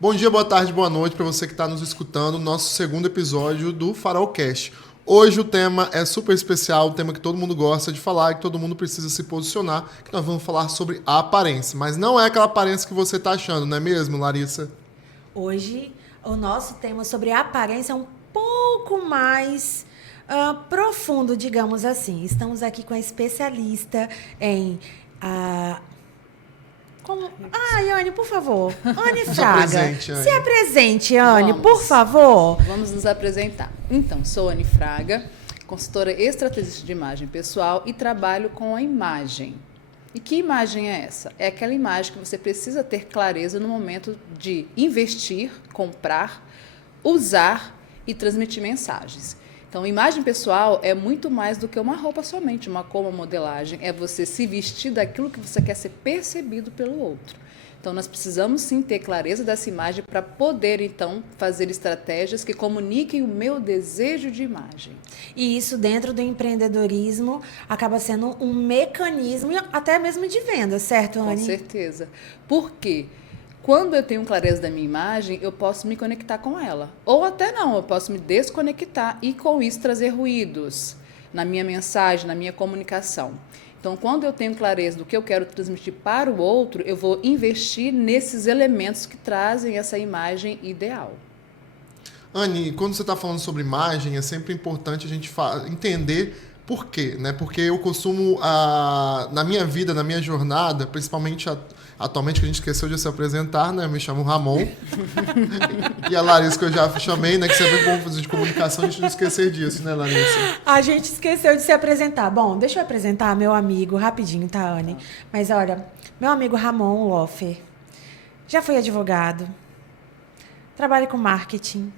Bom dia, boa tarde, boa noite para você que está nos escutando, nosso segundo episódio do Farolcast. Hoje o tema é super especial, um tema que todo mundo gosta de falar, que todo mundo precisa se posicionar, que nós vamos falar sobre a aparência. Mas não é aquela aparência que você está achando, não é mesmo, Larissa? Hoje, o nosso tema sobre a aparência é um pouco mais profundo, digamos assim. Estamos aqui com a especialista em... Anne, por favor. Anne Fraga. Se apresente, Anne, por favor. Vamos nos apresentar. Então, sou Anne Fraga, consultora estrategista de imagem pessoal e trabalho com a imagem. E que imagem é essa? É aquela imagem que você precisa ter clareza no momento de investir, comprar, usar e transmitir mensagens. Então, imagem pessoal é muito mais do que uma roupa somente, uma cor, uma modelagem. É você se vestir daquilo que você quer ser percebido pelo outro. Então, nós precisamos sim ter clareza dessa imagem para poder, então, fazer estratégias que comuniquem o meu desejo de imagem. E isso dentro do empreendedorismo acaba sendo um mecanismo até mesmo de venda, certo, Anne? Com certeza. Por quê? Quando eu tenho clareza da minha imagem, eu posso me conectar com ela. Ou até não, eu posso me desconectar e com isso trazer ruídos na minha mensagem, na minha comunicação. Então, quando eu tenho clareza do que eu quero transmitir para o outro, eu vou investir nesses elementos que trazem essa imagem ideal. Anne, quando você está falando sobre imagem, é sempre importante a gente entender por quê, né? Porque eu costumo, na minha vida, na minha jornada, principalmente atualmente que a gente esqueceu de se apresentar, né? Eu me chamo Ramon. E a Larissa, que eu já chamei, né? Que sempre é bom fazer de comunicação, a gente não esquecer disso, né, Larissa? A gente esqueceu de se apresentar. Bom, deixa eu apresentar meu amigo rapidinho, tá, Anne? Mas olha, meu amigo Ramon Loffer já foi advogado, trabalha com marketing.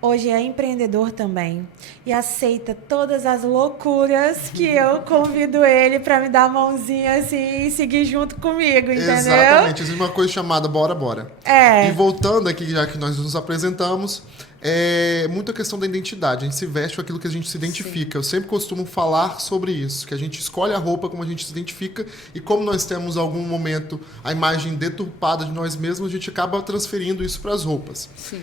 Hoje é empreendedor também e aceita todas as loucuras que eu convido ele para me dar a mãozinha assim e seguir junto comigo, entendeu? Exatamente, existe uma coisa chamada Bora Bora. E voltando aqui, já que nós nos apresentamos, é muita questão da identidade. A gente se veste com aquilo que a gente se identifica. Sim. Eu sempre costumo falar sobre isso, que a gente escolhe a roupa como a gente se identifica e como nós temos em algum momento a imagem deturpada de nós mesmos, a gente acaba transferindo isso para as roupas. Sim.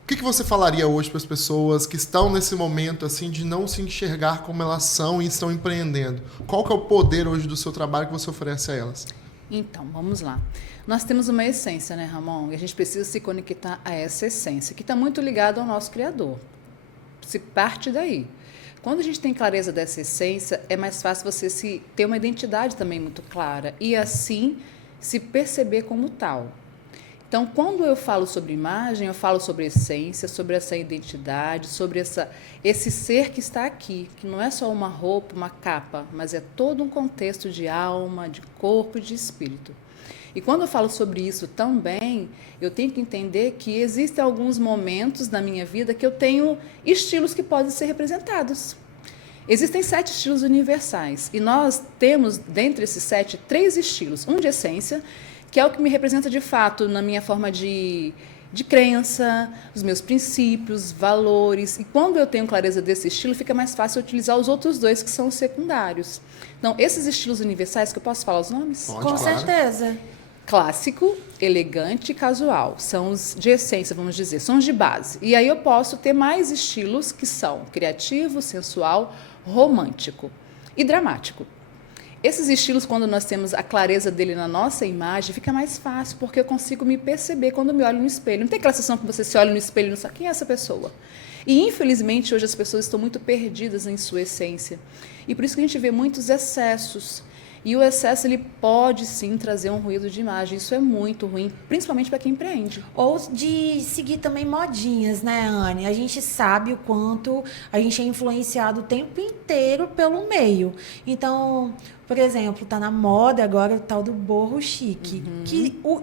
O que você falaria hoje para as pessoas que estão nesse momento assim de não se enxergar como elas são e estão empreendendo? Qual que é o poder hoje do seu trabalho que você oferece a elas? Então, vamos lá. Nós temos uma essência, né, Ramon? E a gente precisa se conectar a essa essência, que está muito ligada ao nosso Criador. Se parte daí. Quando a gente tem clareza dessa essência, é mais fácil você ter uma identidade também muito clara e, assim, se perceber como tal. Então, quando eu falo sobre imagem, eu falo sobre essência, sobre essa identidade, sobre esse ser que está aqui, que não é só uma roupa, uma capa, mas é todo um contexto de alma, de corpo e de espírito. E quando eu falo sobre isso também, eu tenho que entender que existem alguns momentos na minha vida que eu tenho estilos que podem ser representados. Existem 7 estilos universais e nós temos, dentre esses 7, 3 estilos. Um de essência, que é o que me representa de fato na minha forma de crença, os meus princípios, valores. E quando eu tenho clareza desse estilo, fica mais fácil utilizar os outros 2, que são os secundários. Então, esses estilos universais, que eu posso falar os nomes? Pode, com claro. certeza. Clássico, elegante e casual. São os de essência, vamos dizer, são os de base. E aí eu posso ter mais estilos que são criativo, sensual, romântico e dramático. Esses estilos, quando nós temos a clareza dele na nossa imagem, fica mais fácil, porque eu consigo me perceber quando me olho no espelho. Não tem aquela sensação que você se olha no espelho e não sabe quem é essa pessoa. E, infelizmente, hoje as pessoas estão muito perdidas em sua essência. E por isso que a gente vê muitos excessos. E o excesso, ele pode, sim, trazer um ruído de imagem. Isso é muito ruim, principalmente para quem empreende. Ou de seguir também modinhas, né, Anne? A gente sabe o quanto a gente é influenciado o tempo inteiro pelo meio. Então, por exemplo, tá na moda agora o tal do borro chique.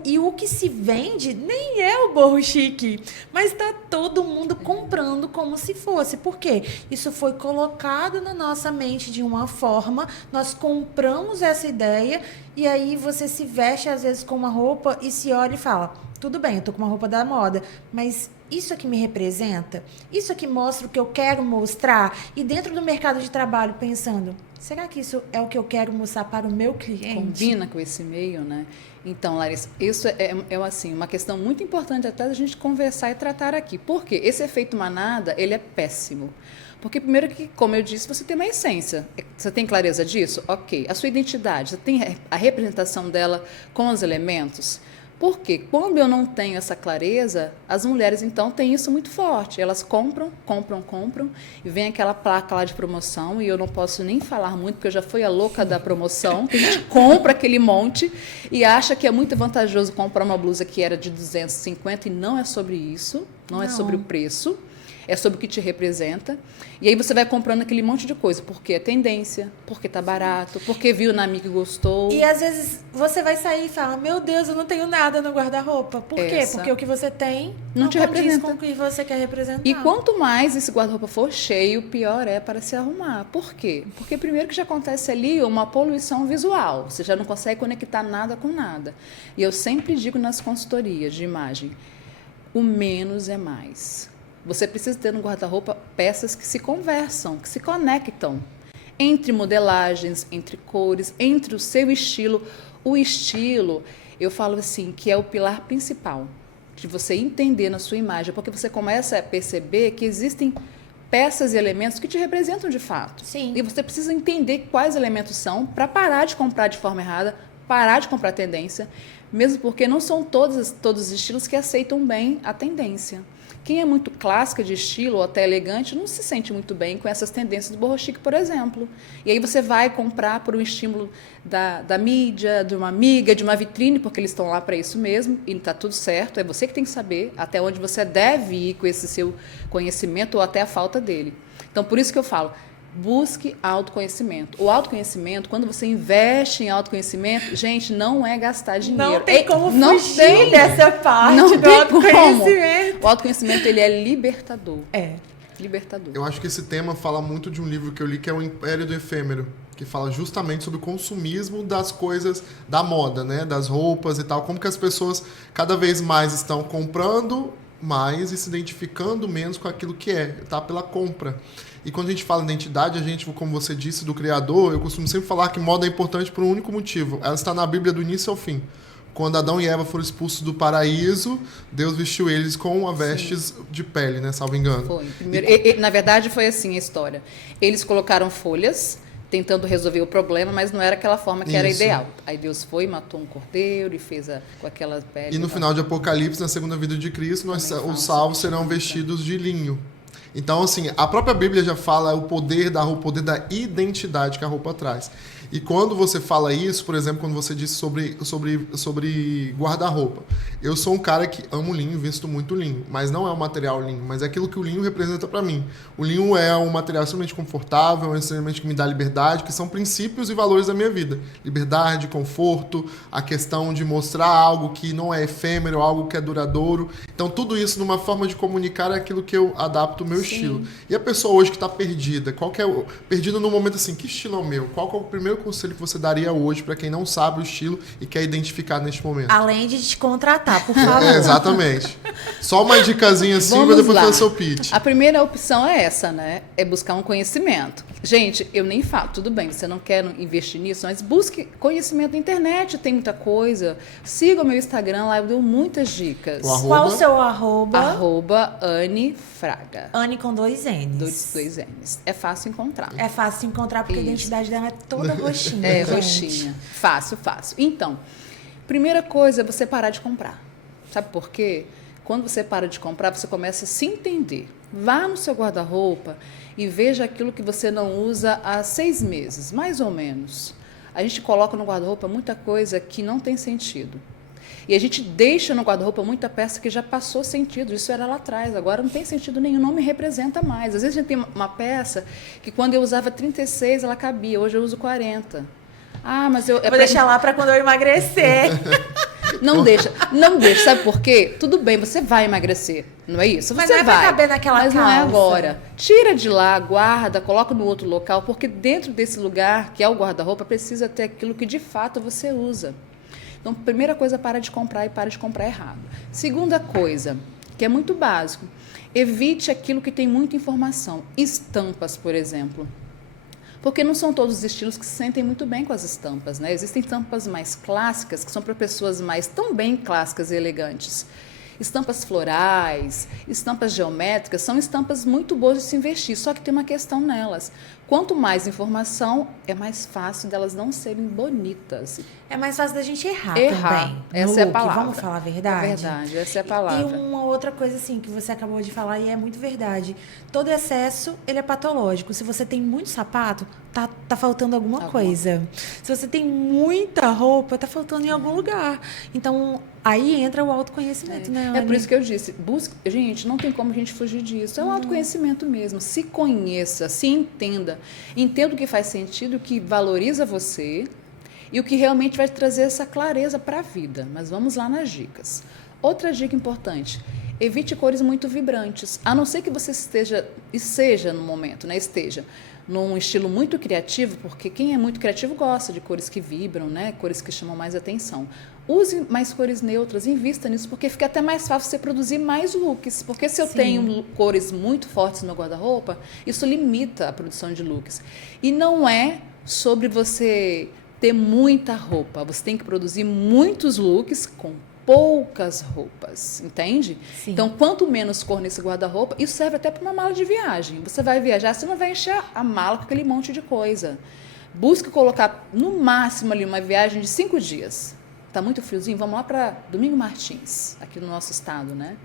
E o que se vende nem é o borro chique, mas tá todo mundo comprando como se fosse. Por quê? Isso foi colocado na nossa mente de uma forma, nós compramos essa ideia e aí você se veste às vezes com uma roupa e se olha e fala, tudo bem, eu tô com uma roupa da moda, mas isso aqui me representa? Isso aqui mostra o que eu quero mostrar? E dentro do mercado de trabalho, pensando, será que isso é o que eu quero mostrar para o meu cliente? Combina com esse meio, né? Então, Larissa, isso é assim, uma questão muito importante até da gente conversar e tratar aqui. Por quê? Esse efeito manada, ele é péssimo. Porque, primeiro que, como eu disse, você tem uma essência. Você tem clareza disso? Ok. A sua identidade, você tem a representação dela com os elementos? Porque quando eu não tenho essa clareza, as mulheres, então, têm isso muito forte. Elas compram, e vem aquela placa lá de promoção, e eu não posso nem falar muito, porque eu já fui a louca da promoção, que a gente compra aquele monte e acha que é muito vantajoso comprar uma blusa que era de 250, e não é sobre isso, não é sobre o preço. É sobre o que te representa. E aí você vai comprando aquele monte de coisa. Porque é tendência, porque tá barato, porque viu na amiga e gostou. E às vezes você vai sair e fala, meu Deus, eu não tenho nada no guarda-roupa. Por quê? Porque o que você tem não te representa com o que você quer representar. E quanto mais esse guarda-roupa for cheio, pior é para se arrumar. Por quê? Porque primeiro que já acontece ali uma poluição visual. Você já não consegue conectar nada com nada. E eu sempre digo nas consultorias de imagem, o menos é mais. Você precisa ter no guarda-roupa peças que se conversam, que se conectam entre modelagens, entre cores, entre o seu estilo. O estilo, eu falo assim, que é o pilar principal de você entender na sua imagem, porque você começa a perceber que existem peças e elementos que te representam de fato. Sim. E você precisa entender quais elementos são para parar de comprar de forma errada, parar de comprar tendência, mesmo porque não são todos os estilos que aceitam bem a tendência. Quem é muito clássica de estilo ou até elegante não se sente muito bem com essas tendências do boho chique, por exemplo. E aí você vai comprar por um estímulo da mídia, de uma amiga, de uma vitrine, porque eles estão lá para isso mesmo, e está tudo certo. É você que tem que saber até onde você deve ir com esse seu conhecimento ou até a falta dele. Então, por isso que eu falo, busque autoconhecimento. O autoconhecimento, quando você investe em autoconhecimento, gente, não é gastar dinheiro. Não tem como fugir dessa parte do autoconhecimento. O autoconhecimento, ele é libertador. É. Libertador. Eu acho que esse tema fala muito de um livro que eu li, que é O Império do Efêmero, que fala justamente sobre o consumismo das coisas da moda, né? Das roupas e tal. Como que as pessoas cada vez mais estão comprando mais e se identificando menos com aquilo que é, tá? Pela compra. E quando a gente fala em identidade, a gente, como você disse, do criador, eu costumo sempre falar que moda é importante por um único motivo. Ela está na Bíblia do início ao fim. Quando Adão e Eva foram expulsos do paraíso, Deus vestiu eles com vestes de pele, né? Salvo engano. Foi. Primeiro, na verdade, foi assim a história. Eles colocaram folhas, tentando resolver o problema, mas não era aquela forma que era ideal. Aí Deus foi, matou um cordeiro e fez com aquela pele. E no final de Apocalipse, na segunda vida de Cristo, os salvos serão vestidos de linho. Então, assim, a própria Bíblia já fala o poder da roupa, o poder da identidade que a roupa traz. E quando você fala isso, por exemplo, quando você disse sobre guarda-roupa, eu sou um cara que amo linho, visto muito linho, mas não é o material linho, mas é aquilo que o linho representa para mim. O linho é um material extremamente confortável, extremamente que me dá liberdade, que são princípios e valores da minha vida. Liberdade, conforto, a questão de mostrar algo que não é efêmero, algo que é duradouro. Então, tudo isso, numa forma de comunicar, é aquilo que eu adapto o meu estilo. E a pessoa hoje que está perdida, perdida num momento assim, que estilo é o meu? Qual que é o primeiro conselho que você daria hoje para quem não sabe o estilo e quer identificar neste momento? Além de te contratar, por favor. Exatamente. Só uma dicasinha assim para depois fazer seu pitch. A primeira opção é essa, né? É buscar um conhecimento. Gente, eu nem falo, tudo bem, você não quer investir nisso, mas busque conhecimento na internet, tem muita coisa. Siga o meu Instagram, lá eu dou muitas dicas. Qual o seu arroba? Anne Fraga. Anne com 2 N's. Dois N's. É fácil encontrar. É fácil encontrar porque a identidade dela é toda roxinha. É, roxinha. Fácil. Então, primeira coisa é você parar de comprar. Sabe por quê? Quando você para de comprar, você começa a se entender. Vá no seu guarda-roupa e veja aquilo que você não usa há 6 meses, mais ou menos. A gente coloca no guarda-roupa muita coisa que não tem sentido. E a gente deixa no guarda-roupa muita peça que já passou sentido. Isso era lá atrás, agora não tem sentido nenhum, não me representa mais. Às vezes a gente tem uma peça que quando eu usava 36, ela cabia, hoje eu uso 40. Ah, mas eu... Vou deixar lá para quando eu emagrecer. Não deixa, sabe por quê? Tudo bem, você vai emagrecer, não é isso? Mas você não é vai, pra caber naquela mas calça. não é agora. Tira de lá, guarda, coloca no outro local, porque dentro desse lugar, que é o guarda-roupa, precisa ter aquilo que de fato você usa. Então, primeira coisa, para de comprar e para de comprar errado. Segunda coisa, que é muito básico, evite aquilo que tem muita informação. Estampas, por exemplo. Porque não são todos os estilos que se sentem muito bem com as estampas, né? Existem estampas mais clássicas, que são para pessoas mais também clássicas e elegantes. Estampas florais, estampas geométricas, são estampas muito boas de se investir, só que tem uma questão nelas. Quanto mais informação, é mais fácil delas não serem bonitas. É mais fácil da gente errar também. Essa é a palavra. Vamos falar a verdade? É verdade, essa é a palavra. E uma outra coisa, assim, que você acabou de falar, e é muito verdade. Todo excesso, ele é patológico. Se você tem muito sapato, tá faltando alguma coisa. Se você tem muita roupa, tá faltando em algum lugar. Então, aí entra o autoconhecimento, né, Anny? É por isso que eu disse, gente, não tem como a gente fugir disso. É o autoconhecimento mesmo. Se conheça, se entenda. Entenda o que faz sentido, o que valoriza você e o que realmente vai trazer essa clareza para a vida. Mas vamos lá nas dicas. Outra dica importante, evite cores muito vibrantes, a não ser que você esteja no momento, né? Esteja num estilo muito criativo, porque quem é muito criativo gosta de cores que vibram, né? Cores que chamam mais atenção. Use mais cores neutras, invista nisso, porque fica até mais fácil você produzir mais looks. Porque se eu tenho cores muito fortes no meu guarda-roupa, isso limita a produção de looks. E não é sobre você ter muita roupa, você tem que produzir muitos looks com poucas roupas, entende? Sim. Então, quanto menos cor nesse guarda-roupa, isso serve até para uma mala de viagem. Você vai viajar, você não vai encher a mala com aquele monte de coisa. Busque colocar, no máximo, ali uma viagem de 5 dias. Tá muito friozinho? Vamos lá para Domingo Martins, aqui no nosso estado, né?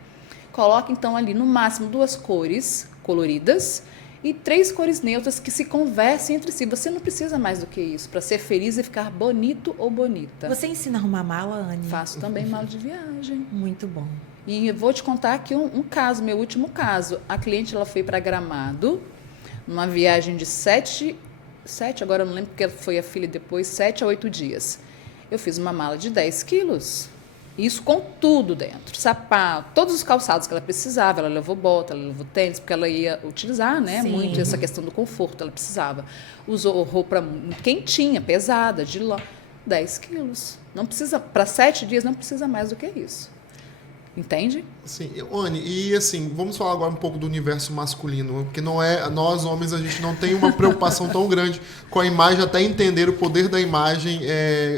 Coloque, então, ali, no máximo, 2 cores coloridas e 3 cores neutras que se conversem entre si. Você não precisa mais do que isso para ser feliz e ficar bonito ou bonita. Você ensina a arrumar mala, Anny? Faço também mala de viagem. Muito bom. E eu vou te contar aqui um caso, meu último caso. A cliente, ela foi para Gramado, numa viagem de 7, agora eu não lembro porque foi a filha depois, 7 a 8 dias. Eu fiz uma mala de 10 quilos. Isso com tudo dentro. Sapato, todos os calçados que ela precisava. Ela levou bota, ela levou tênis, porque ela ia utilizar, né? Sim. Muito essa questão do conforto, ela precisava. Usou roupa quentinha, pesada, de lã. 10 quilos. Não precisa, para 7 dias, não precisa mais do que isso. Entende? Sim, Anny, e assim, vamos falar agora um pouco do universo masculino, porque não é, nós homens, a gente não tem uma preocupação tão grande com a imagem, até entender o poder da imagem,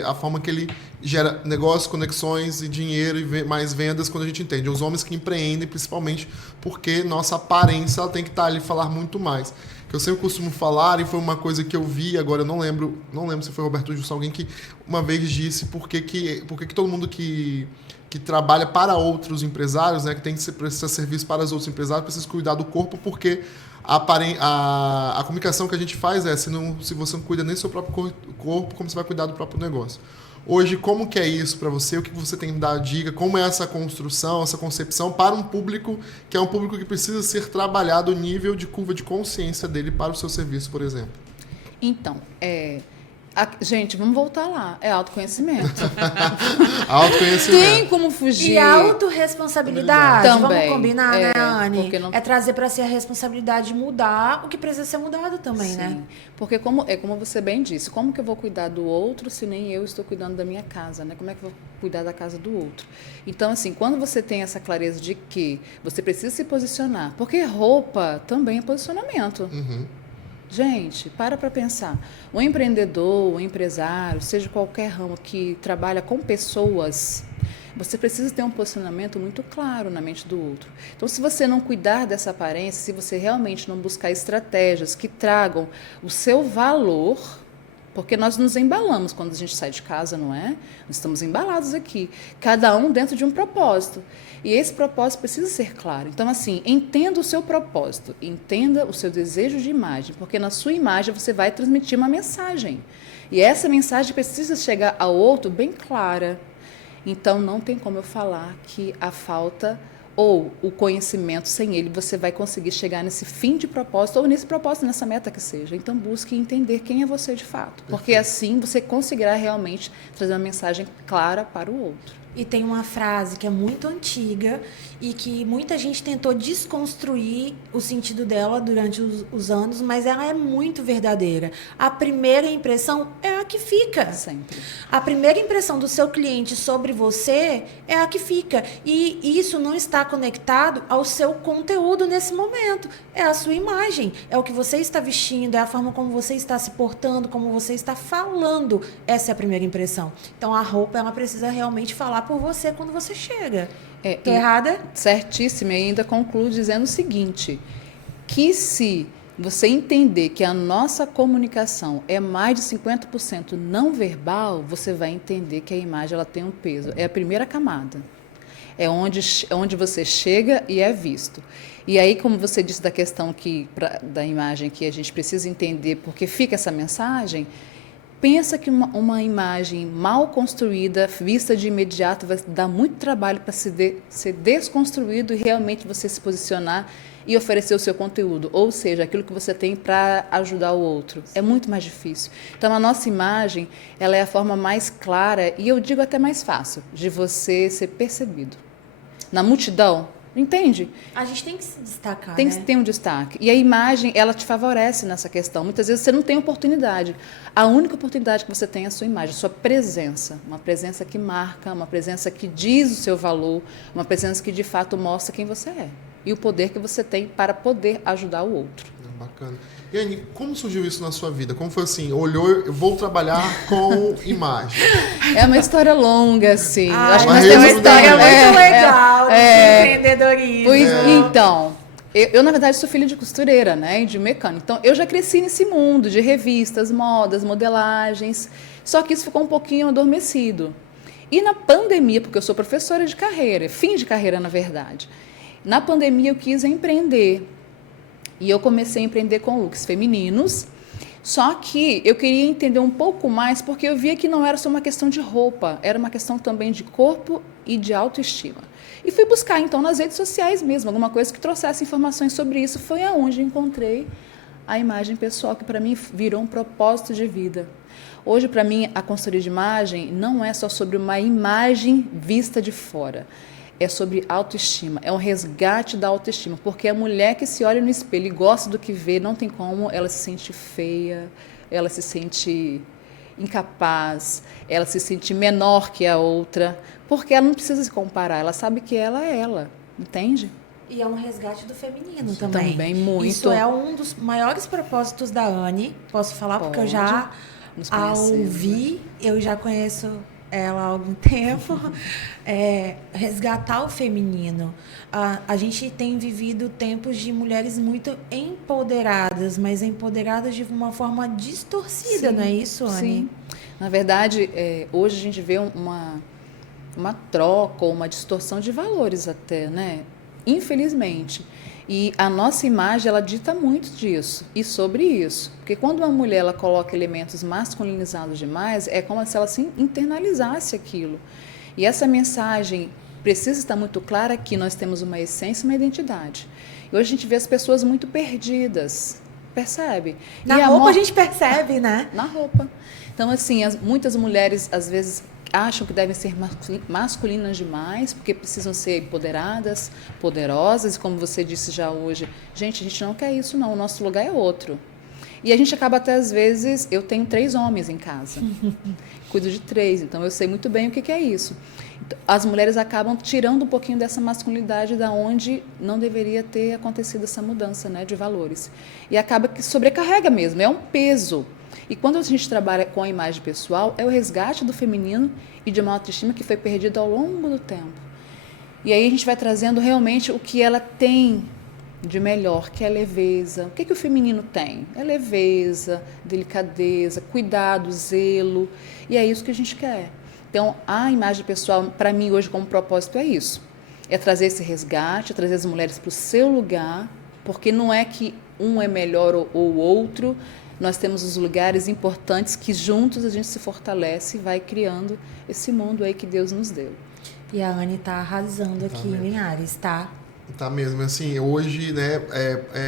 a forma que ele gera negócios, conexões e dinheiro e mais vendas quando a gente entende. Os homens que empreendem, principalmente porque nossa aparência ela tem que estar ali e falar muito mais. Que eu sempre costumo falar, e foi uma coisa que eu vi, agora eu não lembro se foi Roberto Justo, alguém que uma vez disse por que todo mundo que trabalha para outros empresários, né, que tem que prestar serviço para os outros empresários, precisa cuidar do corpo, porque a comunicação que a gente faz é, se você não cuida nem do seu próprio corpo, como você vai cuidar do próprio negócio? Hoje, como que é isso para você? O que você tem que dar dica? Como é essa construção, essa concepção para um público que é um público que precisa ser trabalhado o nível de curva de consciência dele para o seu serviço, por exemplo? Então, gente, vamos voltar lá. É autoconhecimento. Autoconhecimento. Tem como fugir. E a autorresponsabilidade, Também. vamos combinar, né, Anny? Não... É trazer para si a responsabilidade de mudar o que precisa ser mudado também, Sim, né? porque como você bem disse, como que eu vou cuidar do outro se nem eu estou cuidando da minha casa, né? Como é que eu vou cuidar da casa do outro? Então, assim, quando você tem essa clareza de que você precisa se posicionar, porque roupa também é posicionamento. Uhum. Gente, para pensar. O empreendedor, o empresário, seja qualquer ramo que trabalha com pessoas, você precisa ter um posicionamento muito claro na mente do outro. Então, se você não cuidar dessa aparência, se você realmente não buscar estratégias que tragam o seu valor, porque nós nos embalamos quando a gente sai de casa, não é? Nós estamos embalados aqui, cada um dentro de um propósito. E esse propósito precisa ser claro. Então, assim, entenda o seu propósito, entenda o seu desejo de imagem, porque na sua imagem você vai transmitir uma mensagem. E essa mensagem precisa chegar ao outro bem clara. Então, não tem como eu falar que a falta ou o conhecimento, sem ele, você vai conseguir chegar nesse fim de propósito ou nesse propósito, nessa meta que seja. Então, busque entender quem é você de fato, porque assim você conseguirá realmente trazer uma mensagem clara para o outro. E tem uma frase que é muito antiga e que muita gente tentou desconstruir o sentido dela durante os anos, mas ela é muito verdadeira. A primeira impressão é a que fica. Sempre. A primeira impressão do seu cliente sobre você é a que fica. E isso não está conectado ao seu conteúdo nesse momento. É a sua imagem, é o que você está vestindo, é a forma como você está se portando, como você está falando. Essa é a primeira impressão. Então, a roupa, ela precisa realmente falar por você quando você chega. Tô errada? Certíssimo. E ainda concluo dizendo o seguinte, que se você entender que a nossa comunicação é mais de 50% não verbal, você vai entender que a imagem ela tem um peso. É a primeira camada. É onde você chega e é visto. E aí, como você disse da questão da imagem que a gente precisa entender porque fica essa mensagem, pensa que uma imagem mal construída, vista de imediato, vai dar muito trabalho para ser desconstruído e realmente você se posicionar e oferecer o seu conteúdo, ou seja, aquilo que você tem para ajudar o outro. É muito mais difícil. Então, a nossa imagem, ela é a forma mais clara e eu digo até mais fácil de você ser percebido. Na multidão, entende? A gente tem que se destacar, Tem que ter um destaque. E a imagem, ela te favorece nessa questão. Muitas vezes você não tem oportunidade. A única oportunidade que você tem é a sua imagem, a sua presença. Uma presença que marca, uma presença que diz o seu valor, uma presença que de fato mostra quem você é. E o poder que você tem para poder ajudar o outro. Bacana. E Anny, como surgiu isso na sua vida? Como foi assim? Olhou, eu vou trabalhar com imagem. É uma história longa, assim. Acho que nós temos uma história muito legal de empreendedorismo. Pois, então, eu, na verdade, sou filha de costureira, né? De mecânica. Então, eu já cresci nesse mundo de revistas, modas, modelagens. Só que isso ficou um pouquinho adormecido. E na pandemia, porque eu sou professora de carreira, fim de carreira, na verdade. Na pandemia, eu quis empreender. E eu comecei a empreender com looks femininos, só que eu queria entender um pouco mais, porque eu via que não era só uma questão de roupa, era uma questão também de corpo e de autoestima. E fui buscar, então, nas redes sociais mesmo, alguma coisa que trouxesse informações sobre isso. Foi aonde encontrei a imagem pessoal, que para mim virou um propósito de vida. Hoje, para mim, a consultoria de imagem não é só sobre uma imagem vista de fora. É sobre autoestima, é um resgate da autoestima, porque a mulher que se olha no espelho e gosta do que vê, não tem como, ela se sente feia, ela se sente incapaz, ela se sente menor que a outra, porque ela não precisa se comparar, ela sabe que ela é ela, entende? E é um resgate do feminino também. Também muito. Isso é um dos maiores propósitos da Anny, posso falar, porque eu já a ouvi, eu já conheço ela há algum tempo, resgatar o feminino. A gente tem vivido tempos de mulheres muito empoderadas, mas empoderadas de uma forma distorcida, sim, não é isso, Anny? Sim. Na verdade, hoje a gente vê uma troca ou uma distorção de valores até, né? Infelizmente. E a nossa imagem, ela dita muito disso e sobre isso. Porque quando uma mulher ela coloca elementos masculinizados demais, é como se ela assim, internalizasse aquilo. E essa mensagem precisa estar muito clara que nós temos uma essência e uma identidade. E hoje a gente vê as pessoas muito perdidas, percebe? Na roupa a gente percebe, né? Na roupa. Então, assim, muitas mulheres, às vezes, acham que devem ser masculinas demais, porque precisam ser empoderadas, poderosas, e como você disse já hoje, a gente não quer isso não, o nosso lugar é outro. E a gente acaba até, às vezes, eu tenho 3 homens em casa, cuido de 3, então eu sei muito bem o que é isso. As mulheres acabam tirando um pouquinho dessa masculinidade da onde não deveria ter acontecido essa mudança, né, de valores. E acaba que sobrecarrega mesmo, é um peso. E quando a gente trabalha com a imagem pessoal, é o resgate do feminino e de uma autoestima que foi perdida ao longo do tempo. E aí a gente vai trazendo realmente o que ela tem de melhor, que é leveza. O que o feminino tem? É leveza, delicadeza, cuidado, zelo. E é isso que a gente quer. Então, a imagem pessoal, para mim, hoje, como propósito, é isso. É trazer esse resgate, trazer as mulheres para o seu lugar, porque não é que um é melhor ou o outro. Nós temos os lugares importantes que juntos a gente se fortalece e vai criando esse mundo aí que Deus nos deu. E a Anny está arrasando aqui em Linhares, tá? Tá mesmo, assim, hoje, né,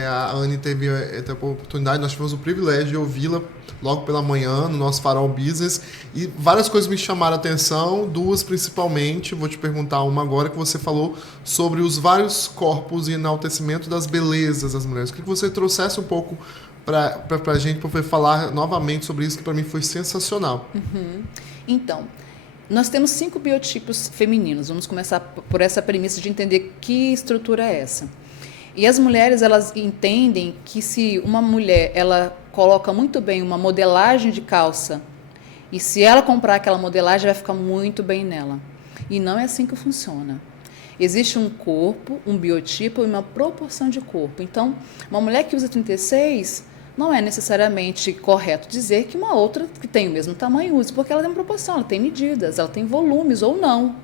a Anne teve a oportunidade, nós tivemos o privilégio de ouvi-la logo pela manhã no nosso Farol Business e várias coisas me chamaram a atenção, duas principalmente, vou te perguntar uma agora, que você falou sobre os vários corpos e enaltecimento das belezas das mulheres. Queria que você trouxesse um pouco para a gente, para falar novamente sobre isso, que para mim foi sensacional. Então, nós temos 5 biotipos femininos. Vamos começar por essa premissa de entender que estrutura é essa. E as mulheres, elas entendem que se uma mulher, ela coloca muito bem uma modelagem de calça, e se ela comprar aquela modelagem, vai ficar muito bem nela. E não é assim que funciona. Existe um corpo, um biotipo e uma proporção de corpo. Então, uma mulher que usa 36... não é necessariamente correto dizer que uma outra que tem o mesmo tamanho use, porque ela tem uma proporção, ela tem medidas, ela tem volumes ou não.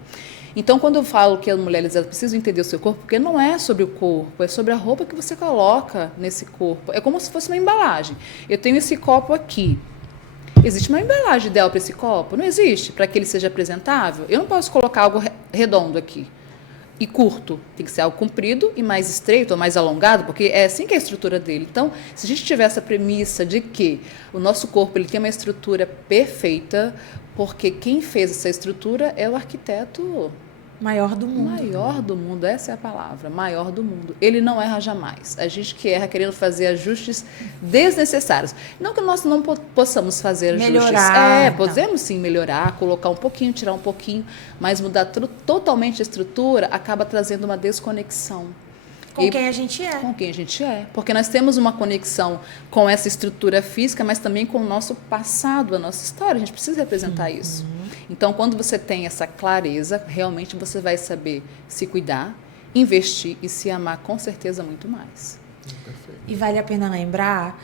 Então, quando eu falo que as mulheres precisam entender o seu corpo, porque não é sobre o corpo, é sobre a roupa que você coloca nesse corpo. É como se fosse uma embalagem. Eu tenho esse copo aqui. Existe uma embalagem ideal para esse copo? Não existe, para que ele seja apresentável. Eu não posso colocar algo redondo aqui e curto, tem que ser algo comprido e mais estreito ou mais alongado, porque é assim que é a estrutura dele. Então, se a gente tiver essa premissa de que o nosso corpo ele tem uma estrutura perfeita, porque quem fez essa estrutura é o arquiteto Maior do mundo. maior do mundo, essa é a palavra, maior do mundo. Ele não erra jamais. A gente que erra querendo fazer ajustes desnecessários. Não que nós não possamos fazer ajustes. Melhorar. Podemos sim melhorar, colocar um pouquinho, tirar um pouquinho, mas mudar totalmente a estrutura acaba trazendo uma desconexão. Com quem a gente é. Com quem a gente é. Porque nós temos uma conexão com essa estrutura física, mas também com o nosso passado, a nossa história. A gente precisa representar isso. Então, quando você tem essa clareza, realmente você vai saber se cuidar, investir e se amar com certeza muito mais. Perfeito. E vale a pena lembrar,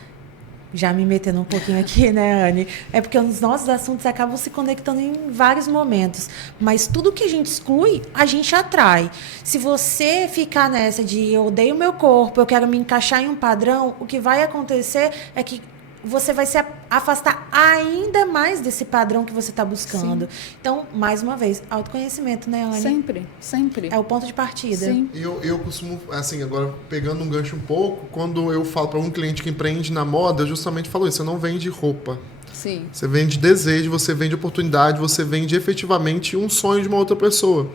já me metendo um pouquinho aqui, né, Anne? É porque os nossos assuntos acabam se conectando em vários momentos. Mas tudo que a gente exclui, a gente atrai. Se você ficar nessa de eu odeio o meu corpo, eu quero me encaixar em um padrão, o que vai acontecer é que você vai se afastar ainda mais desse padrão que você está buscando. Sim. Então, mais uma vez, autoconhecimento, né, Anne? Sempre, sempre. É o ponto de partida. Sim. Eu costumo, assim, agora pegando um gancho um pouco, quando eu falo para um cliente que empreende na moda, eu justamente falo isso, você não vende roupa. Sim. Você vende desejo, você vende oportunidade, você vende efetivamente um sonho de uma outra pessoa.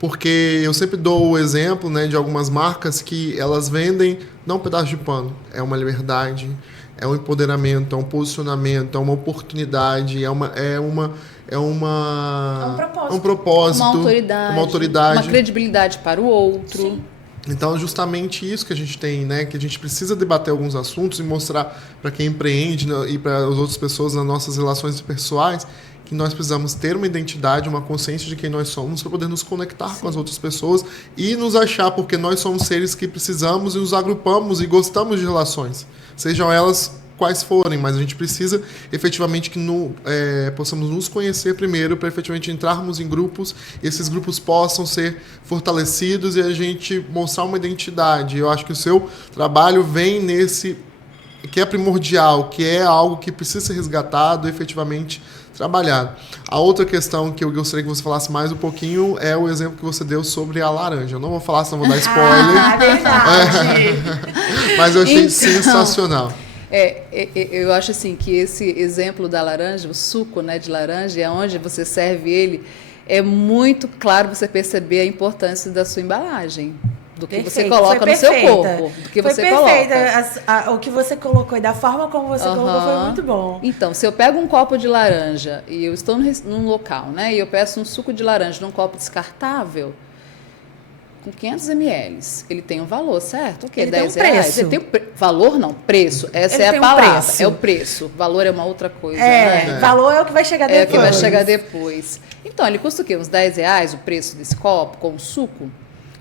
Porque eu sempre dou o exemplo, né, de algumas marcas que elas vendem não um pedaço de pano, é uma liberdade, é um empoderamento, é um posicionamento, é uma oportunidade, é um propósito, uma autoridade, uma credibilidade para o outro. Sim. Então, justamente isso que a gente tem, né? Que a gente precisa debater alguns assuntos e mostrar para quem empreende, né, e para as outras pessoas nas nossas relações pessoais, que nós precisamos ter uma identidade, uma consciência de quem nós somos para poder nos conectar Sim. com as outras pessoas e nos achar, porque nós somos seres que precisamos e nos agrupamos e gostamos de relações, sejam elas quais forem, mas a gente precisa efetivamente que possamos nos conhecer primeiro para efetivamente entrarmos em grupos e esses grupos possam ser fortalecidos e a gente mostrar uma identidade. Eu acho que o seu trabalho vem nesse que é primordial, que é algo que precisa ser resgatado, efetivamente trabalhado. A outra questão que eu gostaria que você falasse mais um pouquinho é o exemplo que você deu sobre a laranja. Eu não vou falar, senão vou dar spoiler. Ah, verdade. Mas eu achei sensacional. Eu acho assim que esse exemplo da laranja, o suco, né, de laranja, é onde você serve ele, é muito claro você perceber a importância da sua embalagem. Do que você coloca no seu corpo. Do que você coloca. O que você colocou e da forma como você colocou foi muito bom. Então, se eu pego um copo de laranja e eu estou num local, né, e eu peço um suco de laranja num copo descartável, com 500 ml, ele tem um valor, certo? O quê? Ele R$10? tem um preço. Ele tem valor, não, preço. Essa ele é a palavra, preço. é o preço. Valor é uma outra coisa, né? Valor é o que vai chegar depois. É o que vai chegar depois. Então, ele custa o quê? Uns R$10 o preço desse copo com suco?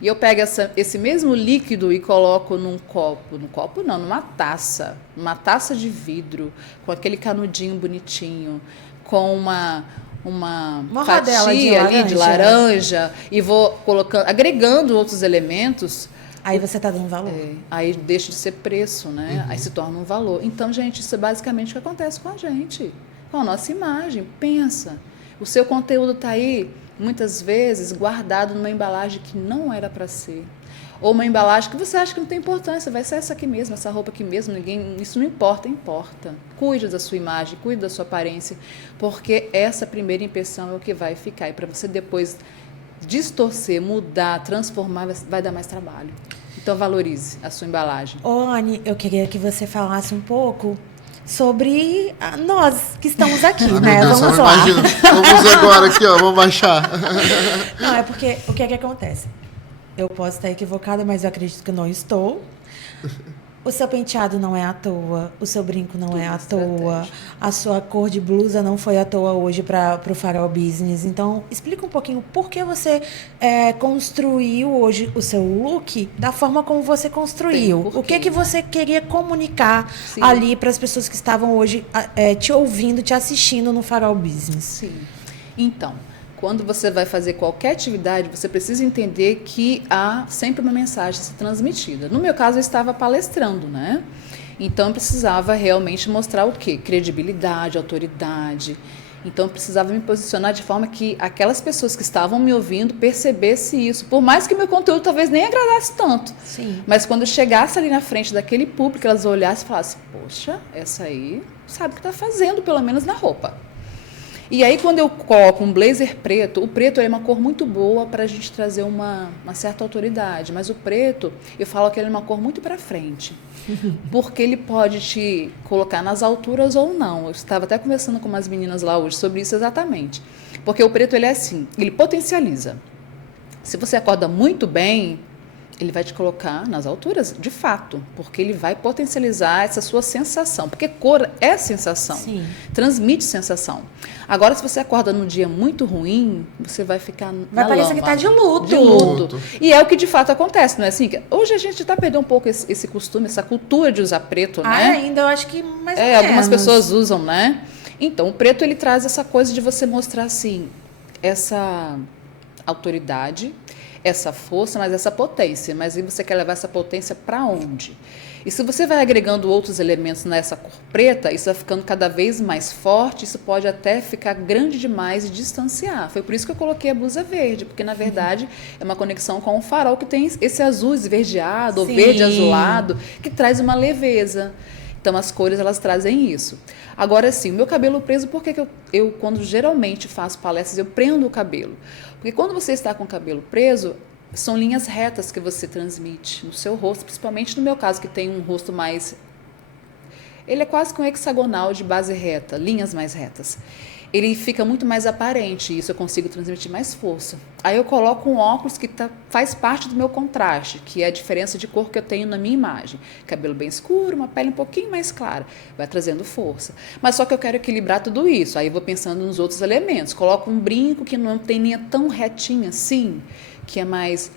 E eu pego esse mesmo líquido e coloco num copo não, numa taça de vidro, com aquele canudinho bonitinho, com uma fatia ali de laranja e vou colocando, agregando outros elementos. Aí você está dando valor. Aí deixa de ser preço, né? Aí se torna um valor. Então, gente, isso é basicamente o que acontece com a gente, com a nossa imagem. Pensa, o seu conteúdo está aí, muitas vezes guardado numa embalagem que não era para ser. Ou uma embalagem que você acha que não tem importância, vai ser essa aqui mesmo, essa roupa aqui mesmo, isso não importa, importa. Cuide da sua imagem, cuide da sua aparência, porque essa primeira impressão é o que vai ficar. E para você depois distorcer, mudar, transformar, vai dar mais trabalho. Então valorize a sua embalagem. Ô, Anne, eu queria que você falasse um pouco sobre nós que estamos aqui, né? Meu Deus, Vamos lá. imagina. Vamos agora aqui, ó, vamos baixar. Não, é porque o que é que acontece? Eu posso estar equivocada, mas eu acredito que eu não estou. O seu penteado não é à toa, o seu brinco não é à toa, a sua cor de blusa não foi à toa hoje para o Farol Business. Então, explica um pouquinho por que você construiu hoje o seu look da forma como você construiu. O que você queria comunicar ali para as pessoas que estavam hoje te ouvindo, te assistindo no Farol Business? Sim. Então, quando você vai fazer qualquer atividade, você precisa entender que há sempre uma mensagem a ser transmitida. No meu caso, eu estava palestrando, né? Então, eu precisava realmente mostrar o quê? Credibilidade, autoridade. Então, eu precisava me posicionar de forma que aquelas pessoas que estavam me ouvindo percebessem isso. Por mais que meu conteúdo talvez nem agradasse tanto. Sim. Mas quando eu chegasse ali na frente daquele público, elas olhassem e falassem, poxa, essa aí sabe o que está fazendo, pelo menos na roupa. E aí, quando eu coloco um blazer preto, o preto é uma cor muito boa para a gente trazer uma certa autoridade. Mas o preto, eu falo que ele é uma cor muito para frente. Porque ele pode te colocar nas alturas ou não. Eu estava até conversando com umas meninas lá hoje sobre isso exatamente. Porque o preto, ele é assim, ele potencializa. Se você acorda muito bem, ele vai te colocar nas alturas, de fato, porque ele vai potencializar essa sua sensação, porque cor é sensação, Sim. Transmite sensação. Agora, se você acorda num dia muito ruim, você vai ficar vai parecer lama, que está de luto. De luto. E é o que de fato acontece, não é assim? Hoje a gente está perdendo um pouco esse costume, essa cultura de usar preto, né? Ainda eu acho que mais ou menos. Algumas pessoas usam, né? Então, o preto, ele traz essa coisa de você mostrar, assim, essa autoridade, essa força, mas essa potência. Mas aí você quer levar essa potência para onde? E se você vai agregando outros elementos nessa cor preta, isso vai ficando cada vez mais forte, isso pode até ficar grande demais e distanciar. Foi por isso que eu coloquei a blusa verde, porque na verdade é uma conexão com o farol que tem esse azul esverdeado, ou verde azulado, que traz uma leveza. Então, as cores, elas trazem isso. Agora, sim, o meu cabelo preso, por que eu, quando geralmente faço palestras, eu prendo o cabelo? Porque quando você está com o cabelo preso, são linhas retas que você transmite no seu rosto, principalmente no meu caso, que tem um rosto mais... Ele é quase que um hexagonal de base reta, linhas mais retas. Ele fica muito mais aparente, e isso eu consigo transmitir mais força. Aí eu coloco um óculos que faz parte do meu contraste, que é a diferença de cor que eu tenho na minha imagem. Cabelo bem escuro, uma pele um pouquinho mais clara, vai trazendo força. Mas só que eu quero equilibrar tudo isso, aí eu vou pensando nos outros elementos. Coloco um brinco que não tem linha tão retinha assim, que é mais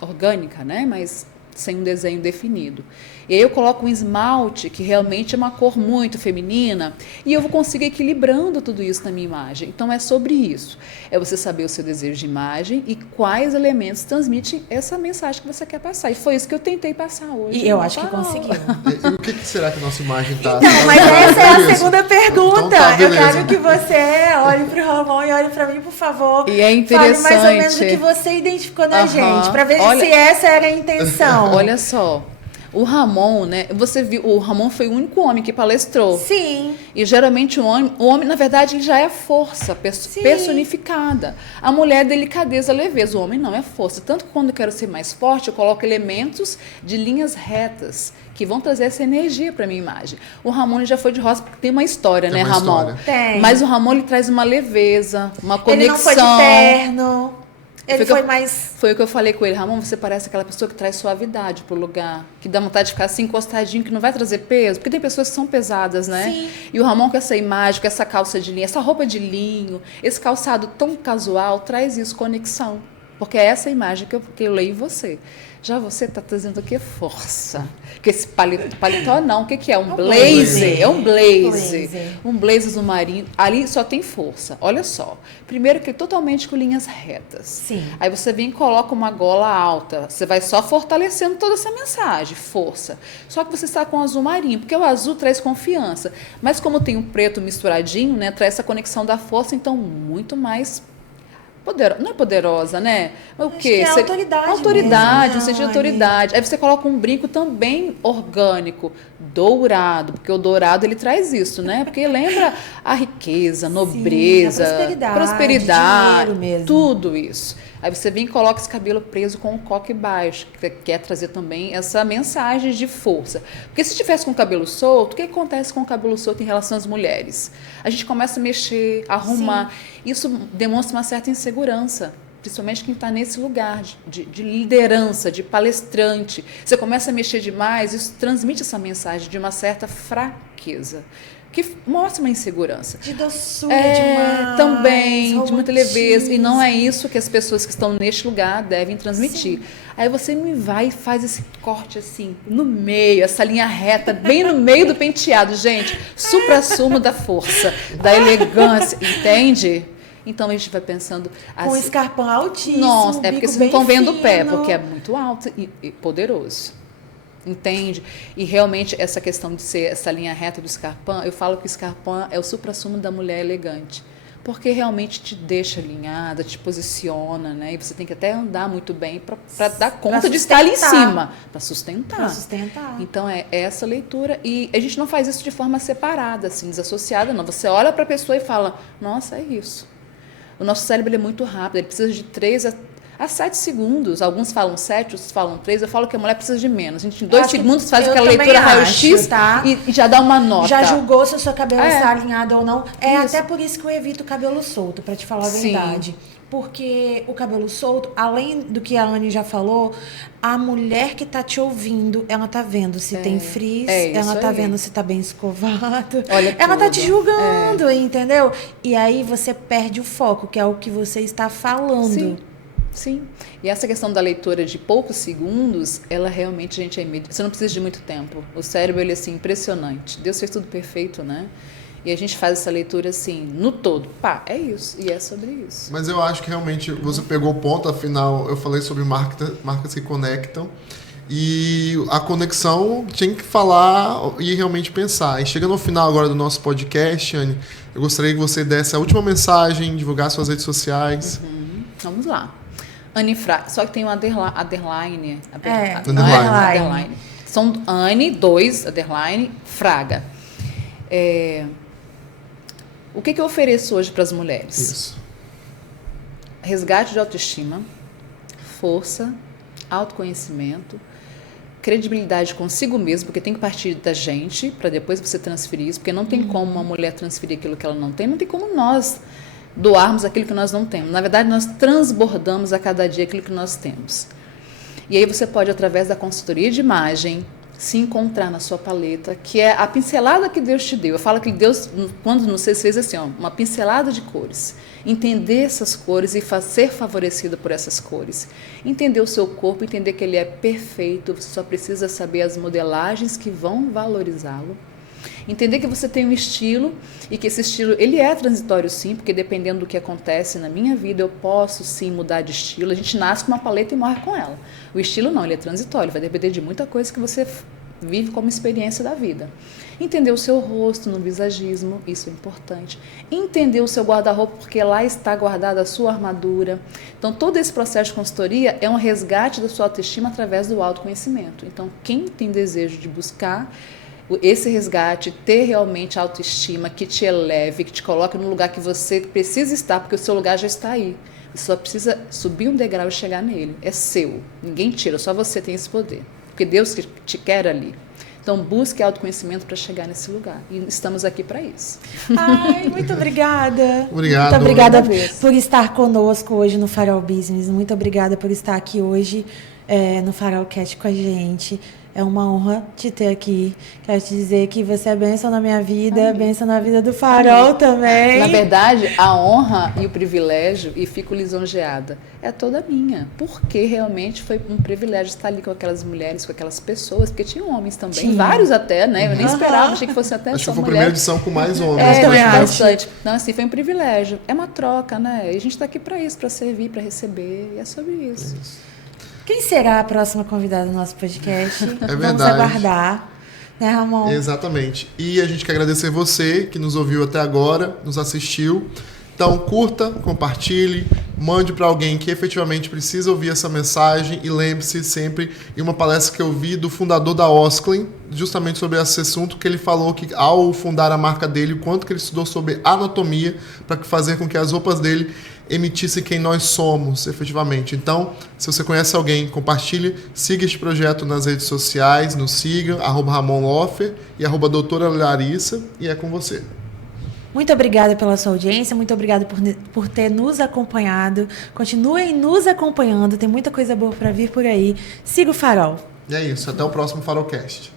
orgânica, né? Mas sem um desenho definido. E aí eu coloco um esmalte, que realmente é uma cor muito feminina, e eu vou conseguir equilibrando tudo isso na minha imagem. Então, é sobre isso. É você saber o seu desejo de imagem e quais elementos transmitem essa mensagem que você quer passar. E foi isso que eu tentei passar hoje. E eu acho que conseguiu. E o que será que a nossa imagem está? Então, mas essa é a segunda pergunta. Então tá, eu beleza. quero que você olhe para o Ramon e olhe para mim, por favor. E é interessante. Fale mais ou menos o que você identificou na gente, para ver se essa era a intenção. Olha só. O Ramon, né? Você viu, o Ramon foi o único homem que palestrou. Sim. E geralmente o homem, na verdade, ele já é força personificada. A mulher é delicadeza, leveza. O homem não é força. Tanto que quando eu quero ser mais forte, eu coloco elementos de linhas retas que vão trazer essa energia para minha imagem. O Ramon ele já foi de rosa porque tem uma história, Tem né, uma Ramon? história. Tem. Mas o Ramon ele traz uma leveza, uma conexão. Ele não foi de terno. Ele foi mais... Foi o que eu falei com ele. Ramon, você parece aquela pessoa que traz suavidade pro lugar. Que dá vontade de ficar assim encostadinho, que não vai trazer peso. Porque tem pessoas que são pesadas, né? Sim. E o Ramon com essa imagem, com essa calça de linho, essa roupa de linho, esse calçado tão casual, traz isso, conexão. Porque é essa imagem que eu leio em você. Já você está trazendo o que? Força. Que esse paletó não. O que é? Um blazer. É um blazer. Um blazer azul marinho. Ali só tem força. Olha só. Primeiro que é totalmente com linhas retas. Sim. Aí você vem e coloca uma gola alta. Você vai só fortalecendo toda essa mensagem. Força. Só que você está com azul marinho. Porque o azul traz confiança. Mas como tem um preto misturadinho, né? Traz essa conexão da força. Então, muito mais Não é poderosa, né? O Acho quê? que é autoridade Autoridade, mesmo, um né, sentido de Anne? autoridade. Aí você coloca um brinco também orgânico, dourado, porque o dourado ele traz isso, né? Porque lembra a riqueza, a nobreza, prosperidade, dinheiro mesmo. tudo isso. Aí você vem e coloca esse cabelo preso com o coque baixo, que quer trazer também essa mensagem de força. Porque se tivesse com o cabelo solto, o que acontece com o cabelo solto em relação às mulheres? A gente começa a mexer, a arrumar. Isso demonstra uma certa insegurança, principalmente quem está nesse lugar de liderança, de palestrante. Você começa a mexer demais, isso transmite essa mensagem de uma certa fraqueza, que mostra uma insegurança. De doçura demais. Também, de muita leveza. romantismo. E não é isso que as pessoas que estão neste lugar devem transmitir. Sim. Aí você me vai e faz esse corte assim, no meio, essa linha reta, bem no meio do penteado. Gente, supra-sumo da força, da elegância, entende? Então a gente vai pensando Com assim, escarpão altíssimo. nossa, é porque bico vocês não bem estão vendo o pé, fino. porque é muito alto e poderoso. Entende? E realmente essa questão de ser essa linha reta do escarpão, eu falo que o escarpão é o suprassumo da mulher elegante. Porque realmente te deixa alinhada, te posiciona, né? E você tem que até andar muito bem para dar conta de estar ali em cima. Para sustentar. Pra sustentar. Então é essa leitura. E a gente não faz isso de forma separada, assim, desassociada, não. Você olha para a pessoa e fala, nossa, é isso. O nosso cérebro ele é muito rápido, ele precisa de 3 a 7 segundos. Alguns falam 7, outros falam 3. Eu falo que a mulher precisa de menos. A gente em 2 segundos faz aquela leitura raio-x tá? e já dá uma nota. Já julgou se o seu cabelo É. está alinhado ou não. É Isso. até por isso que eu evito o cabelo solto, pra te falar a Sim. verdade. Porque o cabelo solto, além do que a Anne já falou, a mulher que tá te ouvindo, ela tá vendo se tem frizz, isso ela tá aí. vendo se tá bem escovado. Olha ela tá te tudo. julgando, entendeu? E aí você perde o foco, que é o que você está falando. Sim. Sim. E essa questão da leitura de poucos segundos, ela realmente, gente, é imediata. Você não precisa de muito tempo. O cérebro, ele é assim, impressionante. Deus fez tudo perfeito, né? E a gente faz essa leitura assim, no todo. Pá, é isso. E é sobre isso. Mas eu acho que realmente você pegou o ponto, afinal, eu falei sobre marcas que conectam. E a conexão tinha que falar e realmente pensar. E chegando ao final agora do nosso podcast, Anne, eu gostaria que você desse a última mensagem, divulgasse suas redes sociais. Vamos lá. Anne Fraga, só que tem um underline. Underline. São Anne, 2, underline, Fraga. O que eu ofereço hoje para as mulheres? Isso. Resgate de autoestima, força, autoconhecimento, credibilidade consigo mesmo, porque tem que partir da gente para depois você transferir isso, porque não tem como uma mulher transferir aquilo que ela não tem, não tem como nós doarmos aquilo que nós não temos. Na verdade, nós transbordamos a cada dia aquilo que nós temos. E aí você pode, através da consultoria de imagem, se encontrar na sua paleta, que é a pincelada que Deus te deu. Eu falo que Deus, quando nos fez assim, ó, uma pincelada de cores. Entender essas cores e ser favorecido por essas cores. Entender o seu corpo, entender que ele é perfeito, você só precisa saber as modelagens que vão valorizá-lo. Entender que você tem um estilo e que esse estilo, ele é transitório sim, porque dependendo do que acontece na minha vida, eu posso sim mudar de estilo. A gente nasce com uma paleta e morre com ela. O estilo não, ele é transitório, vai depender de muita coisa que você vive como experiência da vida. Entender o seu rosto no visagismo, isso é importante. Entender o seu guarda-roupa, porque lá está guardada a sua armadura. Então, todo esse processo de consultoria é um resgate da sua autoestima através do autoconhecimento. Então, quem tem desejo de buscar esse resgate, ter realmente autoestima que te eleve, que te coloque no lugar que você precisa estar, porque o seu lugar já está aí. Você só precisa subir um degrau e chegar nele. É seu. Ninguém tira, só você tem esse poder. Porque Deus que te quer ali. Então, busque autoconhecimento para chegar nesse lugar. E estamos aqui para isso. Ai, muito obrigada. Obrigado. Muito obrigada Outra vez. por estar conosco hoje no Farol Business. Muito obrigada por estar aqui hoje no Farolcast com a gente. É uma honra te ter aqui. Quero te dizer que você é bênção na minha vida, bênção na vida do Farol também. Na verdade, a honra e o privilégio, e fico lisonjeada, é toda minha. Porque realmente foi um privilégio estar ali com aquelas mulheres, com aquelas pessoas, porque tinha homens também, Tinha. vários até, né? Eu nem esperava, achei que fosse até Acho só que foi a mulher. primeira edição com mais homens. É, também acho. bastante. Então, assim, foi um privilégio. É uma troca, né? E a gente está aqui para isso, para servir, para receber, e é sobre isso. Quem será a próxima convidada do nosso podcast? Vamos verdade. aguardar. Né, Ramon? Exatamente. E a gente quer agradecer você que nos ouviu até agora, nos assistiu. Então, curta, compartilhe, mande para alguém que efetivamente precisa ouvir essa mensagem e lembre-se sempre em uma palestra que eu vi do fundador da Osklen, justamente sobre esse assunto, que ele falou que ao fundar a marca dele, o quanto que ele estudou sobre anatomia para fazer com que as roupas dele emitissem quem nós somos, efetivamente. Então, se você conhece alguém, compartilhe, siga este projeto nas redes sociais, nos siga, @RamonLoffer e @doutora Larissa, e é com você. Muito obrigada pela sua audiência, muito obrigada por ter nos acompanhado. Continuem nos acompanhando, tem muita coisa boa para vir por aí. Siga o Farol. E é isso, até o próximo Farolcast.